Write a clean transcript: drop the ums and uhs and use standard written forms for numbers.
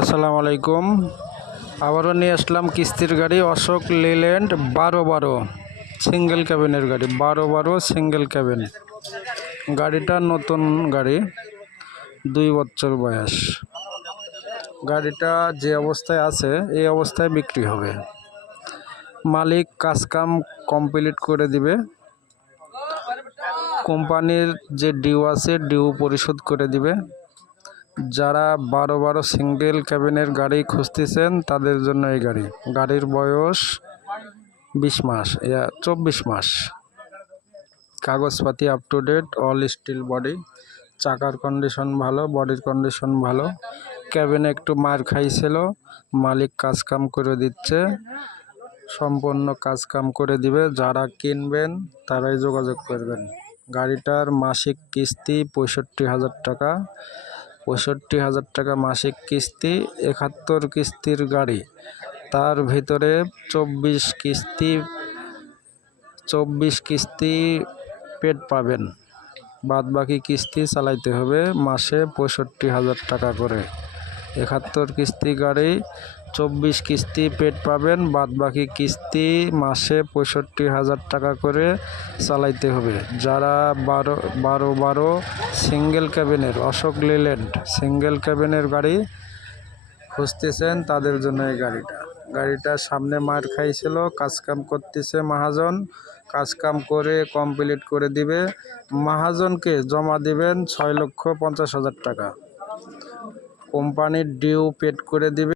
আসসালামু আলাইকুম। আবারও নিয়ে আসলাম কিস্তির গাড়ি অশোক লেল্যান্ড 1212 সিঙ্গেল ক্যাবিনের গাড়ি 1212 সিঙ্গেল ক্যাবিন। গাড়িটা নতুন গাড়ি, 2 বছর বয়স। গাড়িটা যে অবস্থায় আছে এই অবস্থায় বিক্রি হবে। মালিক কাজকাম কমপ্লিট করে দিবে। কোম্পানির যে ডিউ আছে ডিউ পরিশোধ করে দিবে। যারা 1212 সিঙ্গেল ক্যাবিনের গাড়ি খুঁজতেছেন তাদের জন্য এই গাড়ির বয়স 20 মাস 24 মাস। কাগজপাতি up to date, all steel body, চাকার কন্ডিশন ভালো, বডির কন্ডিশন ভালো। ক্যাবিনে একটু মার খাইছিল, মালিক কাজকাম করে দিচ্ছে, সম্পূর্ণ কাজকাম করে দিবে। যারা কিনবেন তারাই যোগাযোগ করবেন। গাড়িটার মাসিক কিস্তি 65,000 টাকা। 65,000 টাকা মাসিক কিস্তি, 71 কিস্তির গাড়ি। তার ভিতরে 24 কিস্তি পেড পাবেন, বাদ বাকি কিস্তি চালাইতে হবে মাসে 65,000 টাকা করে। 71 কিস্তি গাড়ি, 24 কিস্তি পেড পাবেন, বাদ বাকি কিস্তি মাসে 65,000 টাকা করে চালাইতে হবে। যারা 1212 সিঙ্গেল ক্যাবিনের অশোক লেল্যান্ড সিঙ্গেল ক্যাবিনের গাড়ি খুঁজতেছেন তাদের জন্য এই গাড়িটার সামনে মার খাইছিল, কাজকাম করতেছে মহাজন। কাজকাম করে কমপ্লিট করে দিবে। মহাজনকে জমা দিবেন 6,50,000 টাকা। কোম্পানির ডিউ পেড করে দিবে।